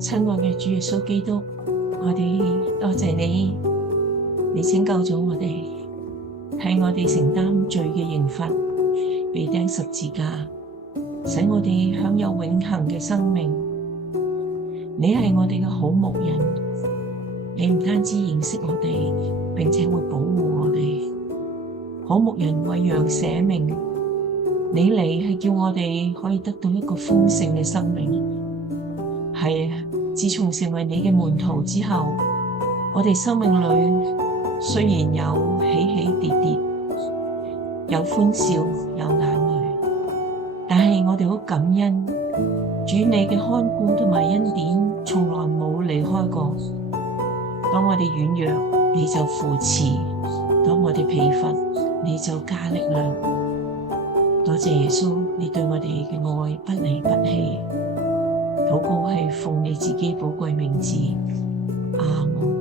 親愛嘅主耶穌基督，我哋多謝你，你拯救咗我哋，替我哋承擔罪嘅刑罰，被釘十字架，使我哋享有永恆嘅生命。你係我哋嘅好牧人，你唔單止認識我哋，並且會保護我哋。好牧人為羊捨命，你嚟係叫我哋可以得到一個豐盛嘅生命。係啊，自從成為你嘅門徒之後，我哋生命裏雖然有起起跌跌，有歡笑，有眼淚，但係我哋好感恩，主你嘅看顧同埋恩典從來冇離開過。當我哋軟弱，你就扶持；當我哋疲乏，你就加力量。多謝耶穌，你對我哋嘅愛不離不棄。禱告係奉你自己寶貴名字，阿門。